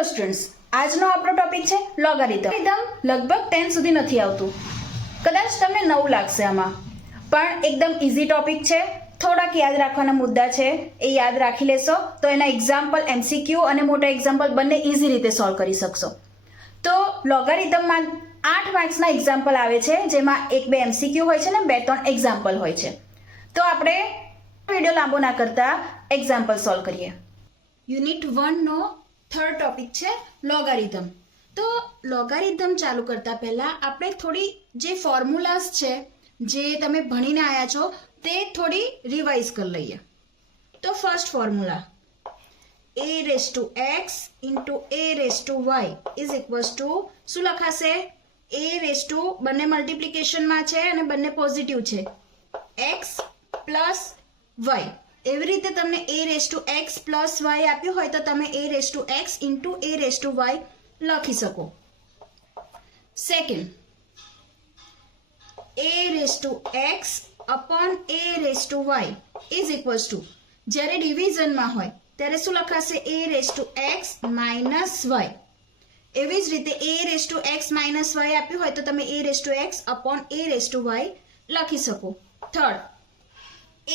Hello students, આજનો આપણો topic છે લોગારિધમ. એકદમ લગભગ 10 સુધી નથી આવતું, કદાચ તમને નવું લાગશે આમાં, પણ એકદમ ઇઝી ટોપિક છે. થોડાક યાદ રાખવાના મુદ્દા છે, એ યાદ રાખી લેશો તો એના એક્ઝામ્પલ MCQ અને મોટા એક્ઝામ્પલ બંને ઇઝી રીતે સોલ્વ કરી શકશો. તો લોગારિધમમાં 8 માર્ક્સના એક્ઝામ્પલ આવે છે, જેમાં 1-2 MCQ હોય છે ને 2-3 એક્ઝામ્પલ હોય છે. તો આપણે વિડીયો લાંબો ના કરતા એક્ઝામ્પલ સોલ્વ કરીએ. યુનિટ 1 નો થર્ડ ટોપિક છે લોગારિધમ. તો લોગારિધમ ચાલુ કરતા પહેલા આપણે થોડી જે ફોર્મ્યુલાસ છે જે તમે ભણીને આવ્યા છો તે થોડી રિવાઇઝ કરી લઈએ. તો first formula a⁻x a⁻y is equals two શું લખાશે? a બંને મલ્ટિપ્લિકેશનમાં છે અને બંને પોઝિટિવ છે, x પ્લસ y. એવી રીતે તમને a⁻x પ્લસ y આપ્યું હોય તો તમે a⁻x ઇન્ટુ a⁻y લખી શકો. Second, a⁻x upon a⁻y is equals two, જ્યારે ડિવિઝનમાં હોય ત્યારે શું લખાશે? a⁻x minus y. એવી જ રીતે a⁻x માઇનસ y આપ્યું હોય તો તમે a⁻x અપોન a⁻y લખી શકો. Third,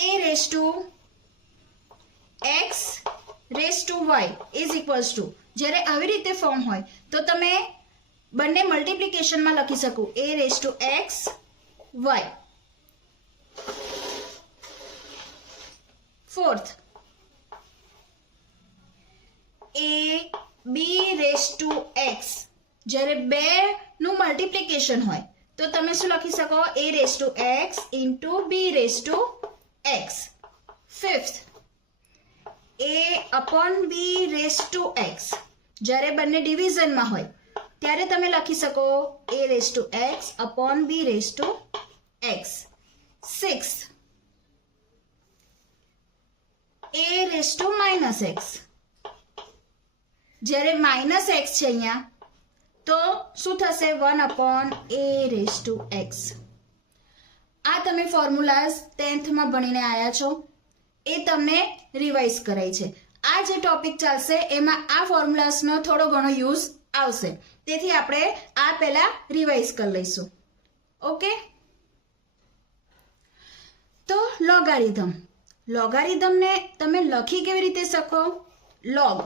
a⁻x⁻y is equals two, જ્યારે આવી રીતે ફોર્મ હોય તો તમે બંને મલ્ટિપ્લિકેશનમાં લખી શકો a⁻xy. ફોર્થ, a⁻b⁻x, જ્યારે બે નું મલ્ટિપ્લિકેશન હોય તો તમે શું લખી શકો? a⁻x into b⁻x. Fifth, a/b⁻x, જ્યારે બંને ડિવિઝનમાં હોય ત્યારે તમે લખી શકો a⁻x upon b⁻x. Sixth, a⁻−x, જ્યારે માઇનસ x છે અહીંયા તો શું થશે? 1/a⁻x. આ તમે ફોર્મ્યુલાઝ 10th માં ભણીને આવ્યા છો, એ તમને રિવાઇઝ કરાય છે. આ જે ટોપિક ચાલશે એમાં આ ફોર્મ્યુલાસનો થોડો ઘણો યુઝ આવશે, તેથી આપણે આ પહેલા રિવાઇઝ કરી લઈશું. ઓકે, તો લોગારિધમને તમે લખી કેવી રીતે શકો? લોગ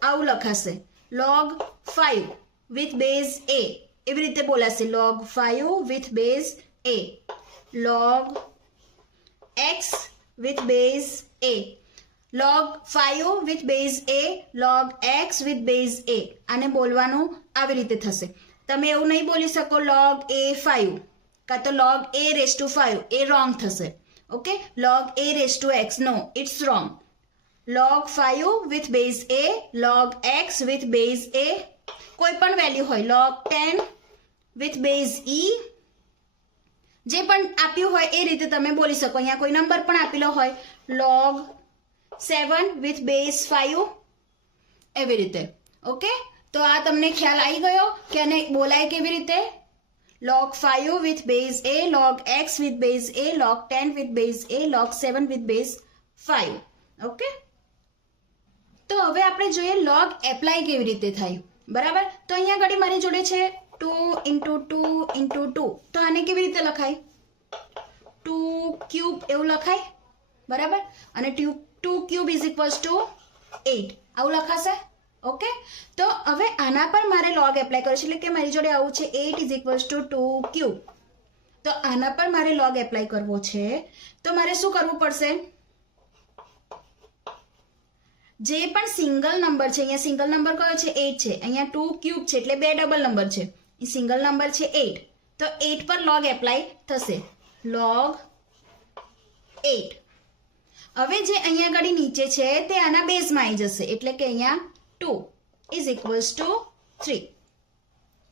આવું લખાશે, log 5 with base a, એવી રીતે બોલાશે log 5 with base a, log x with base a, log 5 with base a, log x with base a. આને બોલવાનું આવી રીતે થશે. તમે એવું નહીં બોલી શકો log a5 કાં તો log a⁻5, એ રોંગ થશે. Okay, log a⁻x, no, it's wrong. log 5 with base a, log x with base a, કોઈ પણ વેલ્યુ હોય, log 10 with base e, જે પણ આપ્યું હોય એ રીતે તમે બોલી શકો. અહીંયા કોઈ નંબર પણ આપેલો હોય, log 7 with base 5, એવી રીતે. ઓકે, તો આ તમને ખ્યાલ આવી ગયો કે આને બોલાય કેવી રીતે? log 5 with base a, log x with base a, log 10 with base a, log 7 with base 5. Okay, તો હવે આપણે જોઈએ લોગ એપ્લાય કેવી રીતે થાય. બરાબર, તો અહીંયા ઘડી મારી જોડે છે 2 × 2 × 2, તો આને કેવી રીતે લખાય? 2³ એવું લખાય. બરાબર, અને 2³ ઇઝ ઇક્વલ્સ ટુ 8 આવું લખાશે. ઓકે, તો હવે આના પર મારે લોગ એપ્લાય કરવું છે, એટલે કે મારી જોડે આવું છે 8 ઇઝ ઇક્વલ્સ ટુ 2³. તો આના પર મારે લોગ એપ્લાય કરવો છે તો મારે શું કરવું પડશે? જે પણ સિંગલ નંબર છે, અહીંયા સિંગલ નંબર કયો છે? 8 છે. અહીંયા 2³ છે એટલે 2 ડબલ નંબર છે, એ સિંગલ નંબર છે 8, તો 8 પર લોગ એપ્લાય થશે, log 8. હવે જે અહીંયા આગળ નીચે છે તે આના બેઝમાં આવી જશે, એટલે કે અહીંયા 2 ઇઝ ઇક્વલ્સ ટુ 3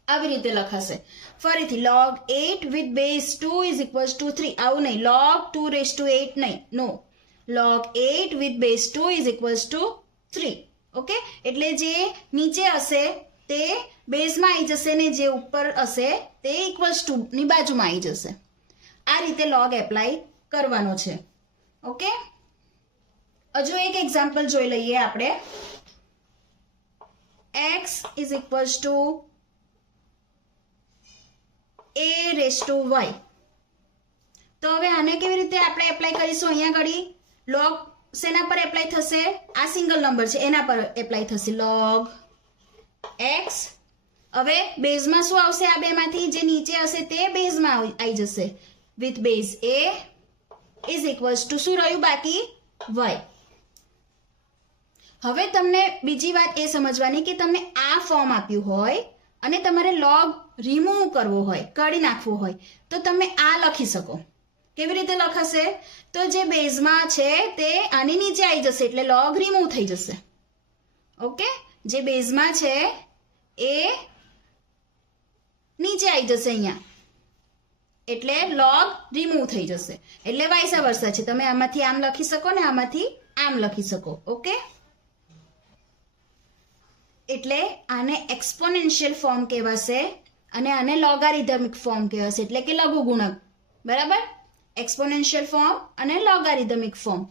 આવી રીતે લખાશે. ફરીથી log 8 with base 2 is equals two 3, આવું નહીં, log 2⁸ નહીં, નો, log 8 with base 2 is equals to 3. Okay, એટલે જે નીચે હશે તે બેઝમાં આવી જશે ને જે ઉપર હશે તે ઇક્વલ્સ ટુ ની બાજુમાં આવી જશે. આ રીતે લોગ એપ્લાય કરવાનો છે. ઓકે, હજુ એક એક્ઝામ્પલ જોઈ લઈએ આપણે. x is equals to a raised to y. તો હવે આને કેવી રીતે આપણે એપ્લાય કરીશું? અહીંયા ઘડી log શેના પર એપ્લાય થશે? આ સિંગલ નંબર છે એના પર એપ્લાય થશે log x. હવે બેઝમાં શું આવશે? આ બેમાંથી જે નીચે હશે તે બેઝમાં આવી જશે. With base a is equals two શું રહ્યું બાકી? y. હવે તમને બીજી વાત એ સમજવાની કે તમને આ ફોર્મ આપ્યું હોય અને તમારે log રિમૂવ કરવો હોય, કાઢી નાખવું હોય, તો તમે આ લખી શકો. કેવી રીતે લખાશે? તો જે બેઝમાં છે તે આની નીચે આવી જશે એટલે log રિમૂવ થઈ જશે. ઓકે, જે બેઝમાં છે એ નીચે આવી જશે અહીંયા એટલે log રિમૂવ થઈ જશે. એટલે વાઇસ વર્સા છે. તમે આમાંથી આમ લખી શકો ને આમાંથી આમ લખી શકો. ઓકે, એટલે આને એક્સપોનેન્શિયલ ફોર્મ કહેવાશે અને આને લોગારિધમિક ફોર્મ કહેવાશે, એટલે કે લઘુગુણક. બરાબર? એક્સપોનેન્શિયલ ફોર્મ અને લોગારિધમિક ફોર્મ.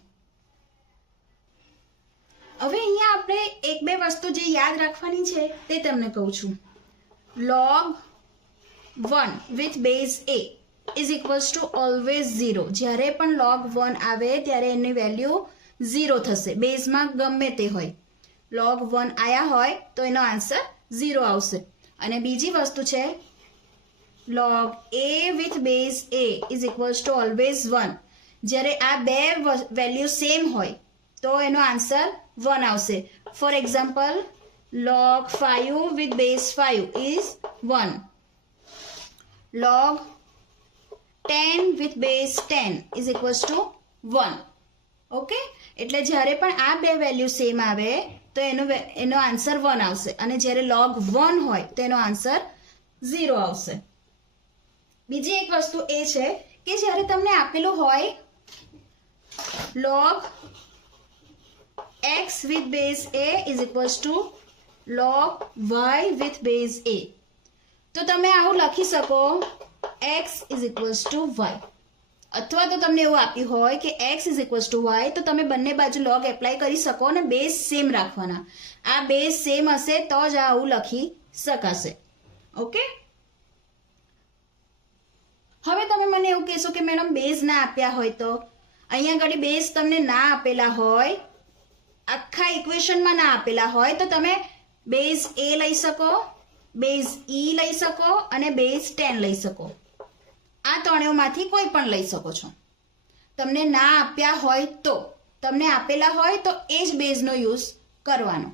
હવે અહીંયા આપણે એક બે વસ્તુ જે યાદ રાખવાની છે તે તમને કહું છું. log 1 with base a is equals to always 0. જ્યારે પણ log 1 આવે ત્યારે એની વેલ્યુ 0 થશે. બેઝમાં ગમે તે હોય, log 1 આયા હોય તો એનો આન્સર 0 આવશે. અને બીજી વસ્તુ છે log a with base a is equals to always 1. જ્યારે આ બે વેલ્યુ સેમ હોય તો એનો આન્સર 1 આવશે. For example log 5 with base 5 is 1. log 10 with base 10 is equals to 1. Okay, એટલે જ્યારે પણ આ બે વેલ્યુ સેમ આવે તો એનો આન્સર 1 આવશે અને જ્યારે log 1 હોય તો એનો આન્સર 0 આવશે. બીજી એક વસ્તુ એ છે કે જ્યારે તમને આપેલું હોય log x with base a is equals to log y with base a, તો તમે આવું લખી શકો x is equals to y. અથવા તો તમને એવું આપ્યું હોય કે x is equals to y, તો તમે બંને બાજુ log એપ્લાય કરી શકો અને બેઝ સેમ રાખવાના. આ બેઝ સેમ હશે તો જ આવું લખી શકાશે. ઓકે, હવે તમે મને એવું કહેશો કે મેડમ બેઝ ના આપ્યા હોય તો? અહીંયા આગળ બેઝ તમને ના આપેલા હોય, આખા ઇક્વેશનમાં ના આપેલા હોય, તો તમે બેઝ a લઈ શકો, બેઝ e લઈ શકો અને બેઝ 10 લઈ શકો. આ ત્રણેયમાંથી કોઈ પણ લઈ શકો છો. તમને ના આપ્યા હોય તો, તમને આપેલા હોય તો એ જ બેઝનો યુઝ કરવાનો.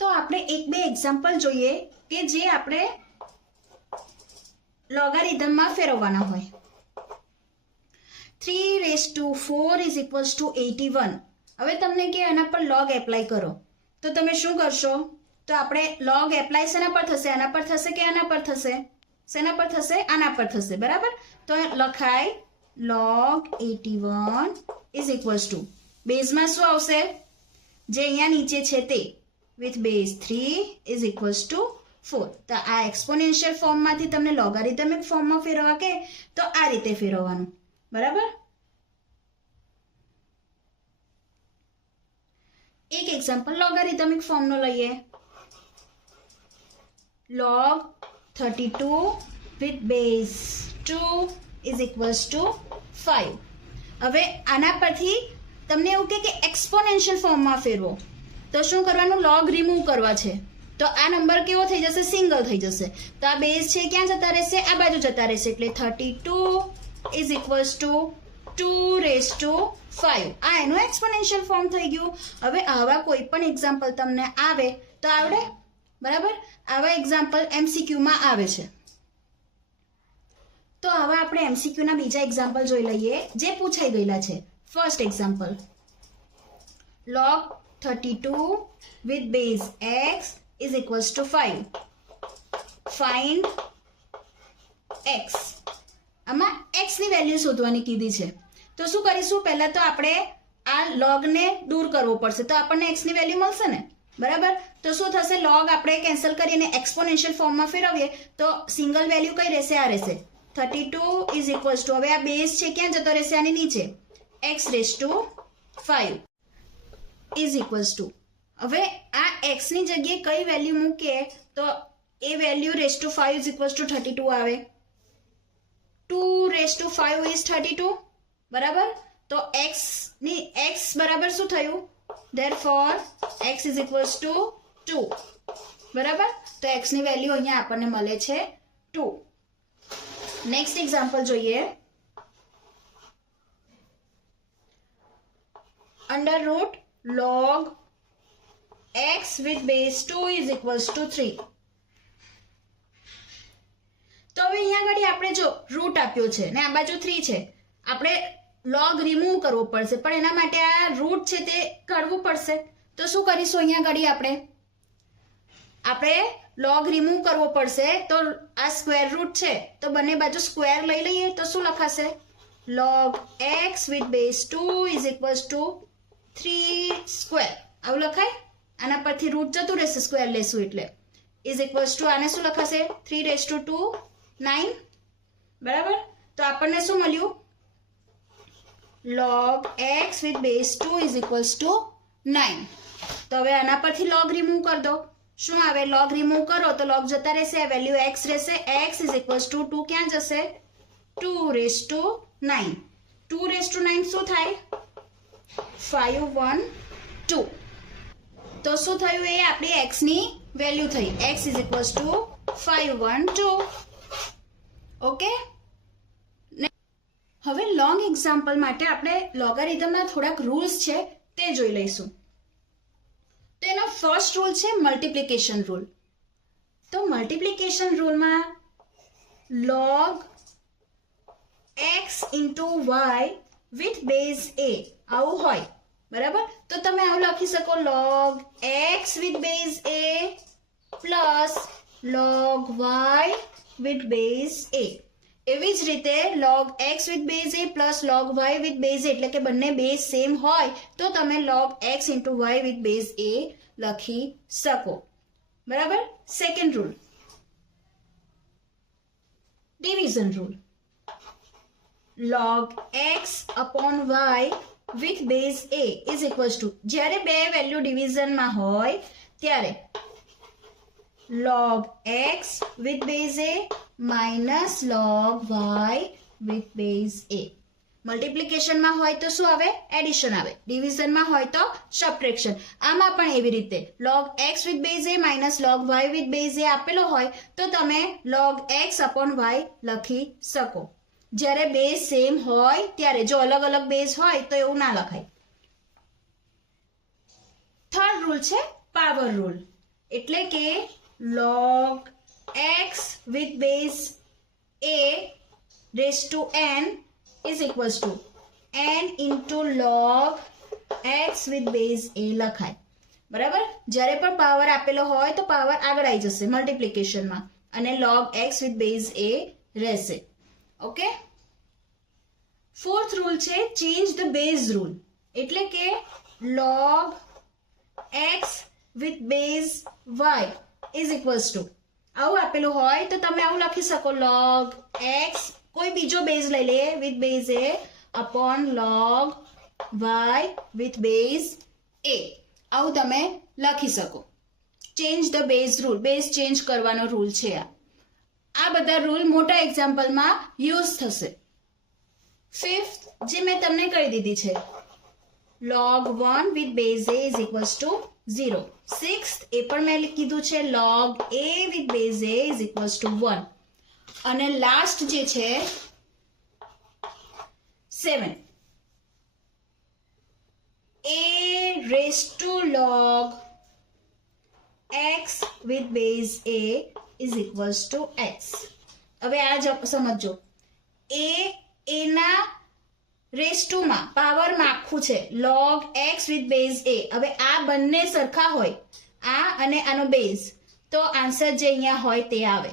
તો આપણે એક બે એક્ઝામ્પલ જોઈએ કે જે આપણે લોગારિધમમાં ફેરવવાના હોય. 3 raised to 4 is equals to 81. હવે તમને કે આના પર log એપ્લાય કરો તો તમે શું કરશો? તો આપણે log એપ્લાય શેના પર થશે? આના પર થશે કે આના પર થશે? શેના પર થશે? આના પર થશે. બરાબર? તો લખાય log 81 is equals to બેઝમાં શું આવશે? જે અહીંયા નીચે છે તે with base 3 is equals to 4. તો આ એક્સપોનેન્શિયલ ફોર્મમાંથી તમને લોગારિધમિક ફોર્મમાં ફેરવવા કે તો આ રીતે ફેરવવાનું. બરાબર? એક એક્ઝામ્પલ લોગારિધમિક ફોર્મનો લઈએ. log 32 with base 2 is equals to 5. હવે આના પરથી તમને એવું કે એક્સપોનેન્શિયલ ફોર્મમાં ફેરવો તો શું કરવાનું? log રિમૂવ કરવા છે તો આ નંબર કેવો થઈ જશે? સિંગલ થઈ જશે. તો આ બેઝ છે ક્યાં જતા રહેશે? આ બાજુ જતા રહેશે. એટલે 32 is equals to 2 raised to 5. આ એનું એક્સપોનેન્શિયલ ફોર્મ થઈ ગયું. હવે આવા કોઈ પણ એક્ઝામ્પલ તમને આવે તો આવડે. બરાબર? આવા એક્ઝામ્પલ MCQમાં આવે છે. તો હવે આપણે MCQના બીજા એક્ઝામ્પલ જોઈ લઈએ જે પૂછાઈ ગયેલા છે. First example log 32 with base x is equals to 5. Find x. આમાં x ની વેલ્યુ શોધવાની કીધી છે. તો શું કરીશું? પહેલા તો આપણે આ log ને દૂર કરવો પડશે તો આપણને x ની વેલ્યુ મળશે ને. બરાબર? તો શું થશે? log આપણે કેન્સલ કરીને એક્સપોનેન્શિયલ ફોર્મમાં ફેરવીએ તો સિંગલ વેલ્યુ કઈ રહેશે? આ રહેશે 32 is equals to, હવે આ બેઝ છે ક્યાં જતો રહેશે? આની નીચે x raised to 5 is equals to, હવે આ x ની જગ્યાએ કઈ વેલ્યુ મૂકીએ તો એ value raise to 5 is equals to 32 આવે. 2 રેસ ટુ 5 ઇઝ 32, બરાબર. તો x બરાબર શું થયું? therefore x is equals two 2, બરાબર. તો x ની વેલ્યુ અહીંયા આપણને મળે છે 2. નેક્સ્ટ એક્ઝામ્પલ જોઈએ. Under route log x with base 2 is equals to 3. તો હવે અહીંયા આગળ આપણે જો રૂટ આપ્યો છે ને આ બાજુ 3 છે, આપણે log રિમૂવ કરવો પડશે, પણ એના માટે આ રૂટ છે તે કાઢવું પડશે. તો શું કરીશું? અહીંયા આગળ આપણે log રિમૂવ કરવો પડશે. તો આ સ્ક્વેર રૂટ છે તો બંને બાજુ સ્ક્વેર લઈ લઈએ તો શું લખાશે? log x with base 2 is equals to 3 square. આવું લખાય. આના પરથી રૂટ જતું રહેશે, સ્ક્વેર લેશું એટલે. ઇઝ ઇક્વલ્સ ટુ આને શું લખાશે? 3 રેસ ટુ 2 9, બરાબર. તો આપણને શું મળ્યું? log x with base 2 is equals to 9. તો હવે આના પરથી log રિમૂવ કરી દો. શું આવે? log રિમૂવ કરો તો log જતા રહેશે, વેલ્યુ x રહેશે. x is equals to 2 ક્યાં જશે? 2 રેસ ટુ 9. 2 રેસ ટુ 9 શું થાય? 5 1 2. તો શું થયું? એ આપણી x ની વેલ્યુ થઈ. x is equals to 5 1 2. Okay. હવે લોંગ એક્ઝામ્પલ માટે આપણે લોગારિધમના થોડાક રૂલ્સ છે તે જોઈ લઈશું. તો એનો ફર્સ્ટ રૂલ છે મલ્ટિપ્લિકેશન રૂલ. તો multiplication રૂલમાં log x into y with base a આવું હોય, બરાબર. તો તમે આવું લખી શકો log x with base a plus log y with base a. એવી જ રીતે log x with base a plus log y with base a, એટલે કે બંને બેઝ સેમ હોય તો તમે log x into y with base a લખી શકો, બરાબર. Second rule division rule. log x upon y with base a is equals to, જ્યારે બે વેલ્યુ ડિવિઝનમાં હોય ત્યારે log x with base a minus log y with base a. મલ્ટિપ્લિકેશનમાં હોય તો શું આવે? એડિશન આવે. ડિવિઝનમાં હોય તો સબટ્રેક્શન. આમાં પણ એવી રીતે log x with base a minus log y with base a આપેલો હોય તો તમે log x upon y લખી શકો. જ્યારે બેઝ સેમ હોય ત્યારે. જો અલગ અલગ બેઝ હોય તો એવું ના લખાય. થર્ડ રૂલ છે પાવર રૂલ. એટલે કે log x with base a raised to n is equals to n into log x with base a લખાય, બરાબર. જ્યારે પણ પાવર આપેલો હોય તો પાવર આગળ આવી જશે મલ્ટિપ્લિકેશનમાં અને log x with base a રહેશે. ઓકે. ફોર્થ રૂલ છે ચેન્જ ધ બેઝ રૂલ. એટલે કે log x with base y is equals to આવું આપેલું હોય તો તમે આવું લખી શકો log x કોઈ બીજો બેઝ લઈ લે with base a upon log y with base a. આવું તમે લખી શકો. Change the base rule. Base change કરવાનો રૂલ છે આ. આ બધા રૂલ મોટા એક્ઝામ્પલમાં યુઝ થશે. ફિફ્થ જે મેં તમને કહી દીધી છે log 1 with base a is equals to 0. Sixth એ પણ મેં કીધું છે log a with base a is equals to 1. અને લાસ્ટ જે છે 7 a raised to log x with base a is equals to x. હવે આ સમજો. a એના રેસ ટુમાં પાવરમાં આખું છે log x with base a. હવે આ બંને સરખા હોય, આ અને આનો બેઝ, તો આન્સર જે અહીંયા હોય તે આવે,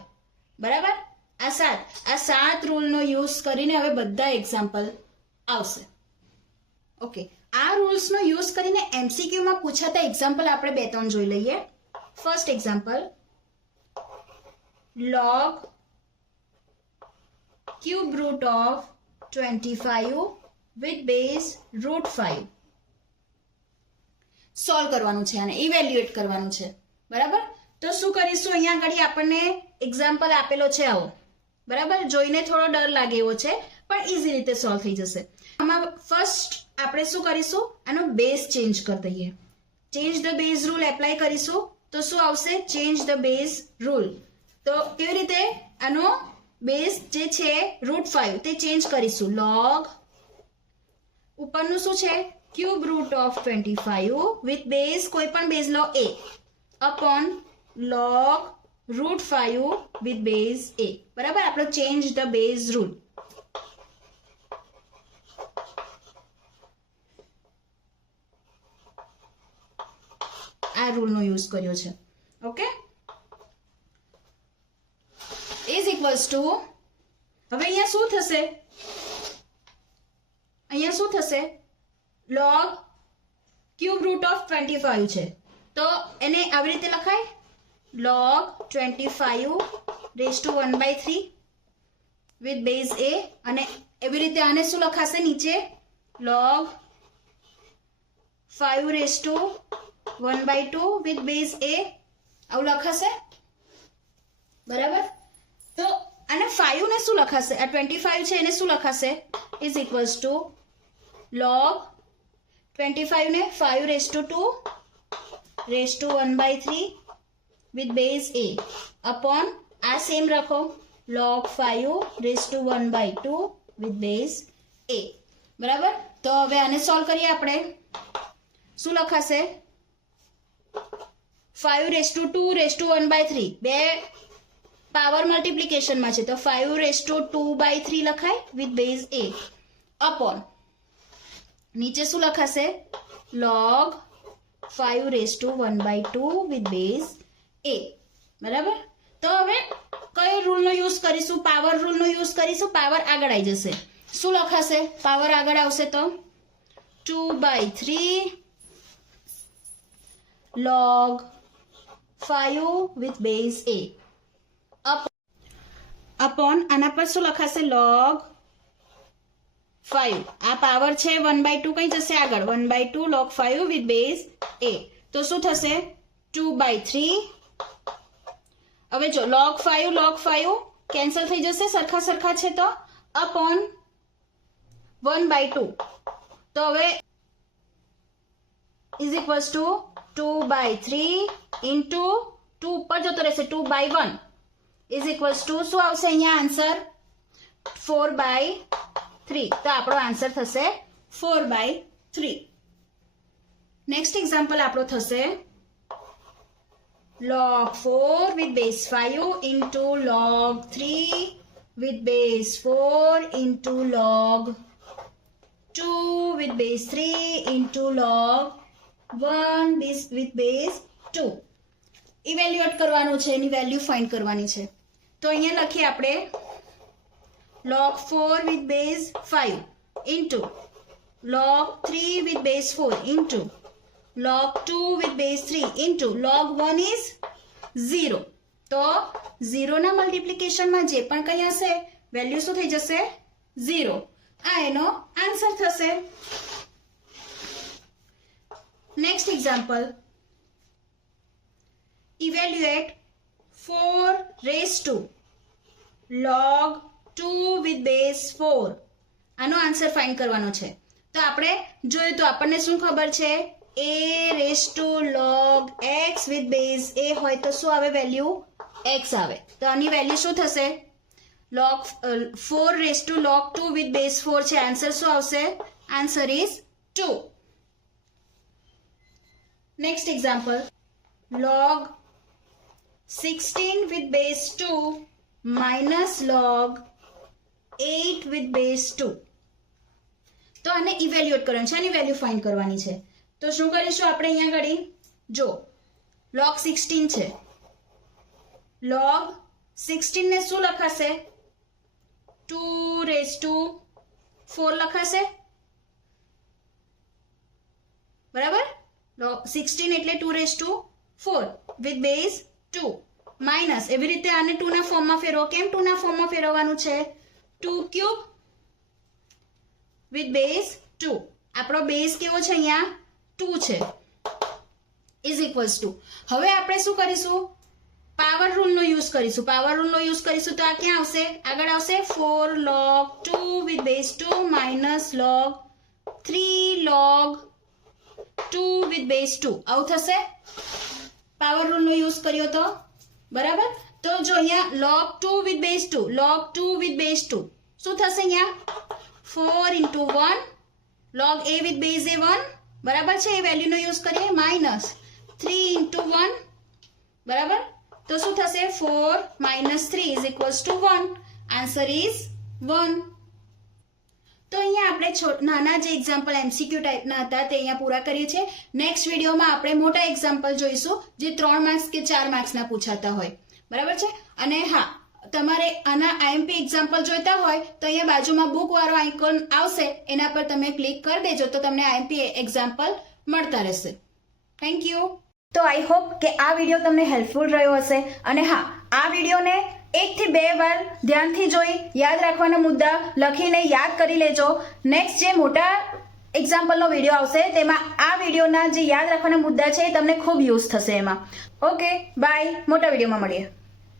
બરાબર. આ સાત રૂલનો યુઝ કરીને હવે બધા એક્ઝામ્પલ આવશે. ઓકે. આ રૂલ્સનો યુઝ કરીને એમસીક્યુમાં પૂછાતા એક્ઝામ્પલ આપણે 2-3 જોઈ લઈએ. First example log cube root of 25 with base root 5. Solve કરવાનું છે અને ઇવેલ્યુએટ કરવાનું છે. બરાબર? તો શું કરીશું, અહીંયા આગળ આપણને એક્ઝામ્પલ આપેલો છે આવો. બરાબર? જોઈને થોડો ડર લાગે એવો છે, પણ ઇઝી રીતે સોલ્વ થઈ જશે. આમાં ફર્સ્ટ આપણે શું કરીશું, આનો બેઝ ચેન્જ કરી દઈએ. Change the base rule apply કરીશું તો શું આવશે, ચેન્જ ધ બેઝ રૂલ. તો કેવી રીતે આનો બેઝ જે છે √5 તે ચેન્જ કરીશું. log ઉપરનું શું છે, cube root of 25 with base કોઈ પણ બેઝ લો a upon log √5 with base a. બરાબર? આપણો ચેન્જ ધ બેઝ રૂલ. આ રૂલનો યુઝ કર્યો છે. ઓકે, ઇઝ ઇક્વલ્સ ટુ, હવે અહીંયા શું થશે, અહીંયા શું થશે, log ક્યુબ રૂટ ઓફ 25 છે તો એને આવી રીતે લખાય, log 25 raise to 1/3 with base a. અને એવી રીતે આને શું લખાશે નીચે, log 5 raise to 1/2 with base a. આવું લખાશે. બરાબર? તો અને 5 ને શું લખાશે, આ 25 છે એને શું લખાશે, ઇઝ ઇક્વલ્સ ટુ log 25 ને 5 raise to 2 raise to 1/3 with base a upon આ સેમ રાખો, log 5 raise to 1/2 with base a. બરાબર? તો હવે આને સોલ્વ કરીએ આપણે. શું લખાશે, 5 રેઝ ટુ 2 રેઝ ટુ 1/3 બે પાવર મલ્ટીપ્લિકેશનમાં છે તો 5 રેઝ ટુ 2/3 લખાય વિથ બેઝ a અપોન નીચે શું લખાશે, log 5 raise to 1/2 with base a. બરાબર? તો હવે કયો રૂલનો યુઝ કરીશું, પાવર રૂલનો યુઝ કરીશું. પાવર આગળ આવી જશે. શું લખાશે, પાવર આગળ આવશે તો 2/3 log 5 with base a upon આના પર શું લખાશે, log 5. આ પાવર છે 1/2 કઈ જશે આગળ, 1/2 log 5 with base a. તો શું થશે, 2/3. હવે જો log 5 કેન્સલ થઈ જશે, સરખા છે તો upon 1/2. તો હવે ઇઝ ઇક્વલ્સ ટુ 2/3 ઇન્ટુ 2 ઉપર જતો રહેશે 2/1 ઇઝ ઇક્વલ્સ ટુ શું આવશે અહીંયા આન્સર, 4/3. તો આપણો આન્સર થશે 4/3. નેક્સ્ટ એક્ઝામ્પલ આપણો થશે log 4 with base 5 into log 3 with base 4 into log 2 with base 3 into log 1 with base 2. Evaluate કરવાનું છે, એની વેલ્યુ ફાઇન્ડ કરવાની છે. તો અહીંયા લખીએ આપણે log 4 with base 5 into log 3 with base 4 into log 2 with base 3 into log 1 is 0. તો 0 ના મલ્ટીપ્લિકેશનમાં જે પણ કંઈ હશે વેલ્યુ શું થઈ જશે, 0. આ એનો આન્સર થશે. Next example, evaluate 4 raise to log 2 with base 4. આનો આન્સર ફાઇન્ડ કરવાનો છે. તો આપણે જોયું તો આપણને શું ખબર છે, a raise to log x with base a હોય તો શું આવે, વેલ્યુ x આવે. તો આની વેલ્યુ શું થશે, log 4 raise to log 2 with base 4 છે. આન્સર શું આવશે, answer is 2. Next example, log 16 with base 2 minus log 8 with base 2. તો આને ઇવેલ્યુએટ કરવાનું છે, આની વેલ્યુ ફાઇન્ડ કરવાની છે. તો શું કરીશું આપણે અહીંયા આગળ, જો log 16 છે, log 16 ને શું લખાશે, 2 રેઝ ટુ 4 લખાશે. બરાબર? log 16 એટલે 2 raise to 4 with base 2 minus એવી રીતે આને 2 ના ફોર્મમાં ફેરવો. કેમ 2 ના ફોર્મમાં ફેરવવાનું છે, 2 ક્યુબ with base 2. આપણો બેઝ કેવો છે અહીંયા, 2 છે. ઇઝ ઇક્વલ્સ ટુ, હવે આપણે શું કરીશું, પાવર રૂલનો યુઝ કરીશું. પાવર રૂલનો યુઝ કરીશું તો આ ક્યાં આવશે, આગળ આવશે 4 log 2 with base 2 minus log 3 log 2 with base 2, આવું થશે પાવર રૂલનો યુઝ કર્યો તો. બરાબર, તો જો અહીંયા log 2 with base 2, log 2 with base 2 શું થશે, અહીંયા 4 into 1 log a with base a 1, બરાબર છે, એ વેલ્યુનો યુઝ કરીએ, માઇનસ 3 into 1, બરાબર, તો શું થશે 4 minus 3 is equals to 1. Answer is 1. તો અહીંયા આપણે નાના જે એક્ઝામ્પલ MCQ ટાઈપના હતા તે અહીંયા પૂરા કરીએ છીએ. નેક્સ્ટ વિડીયોમાં આપણે મોટા એક્ઝામ્પલ જોઈશું જે 3 માર્ક્સ કે 4 માર્ક્સના પૂછાતા હોય. બરાબર છે. અને હા, તમારે આના IMP એક્ઝામ્પલ જોઈતા હોય તો અહીંયા બાજુમાં બુક વાળો આઇકોન આવશે, એના પર તમે ક્લિક કરી દેજો તો તમને IMP એક્ઝામ્પલ મળતા રહેશે. Thank you. તો આઈ હોપ કે આ વિડીયો તમને હેલ્પફુલ રહ્યો હશે. અને હા, આ વિડીયોને 1 થી 2 વાર ધ્યાનથી જોઈ યાદ રાખવાના મુદ્દા લખીને યાદ કરી લેજો. નેક્સ્ટ જે મોટા એક્ઝામ્પલનો વિડીયો આવશે તેમાં આ વિડીયોના જે યાદ રાખવાના મુદ્દા છે એ તમને ખૂબ યુઝ થશે એમાં. Okay, bye. મોટા વિડીયોમાં મળીએ.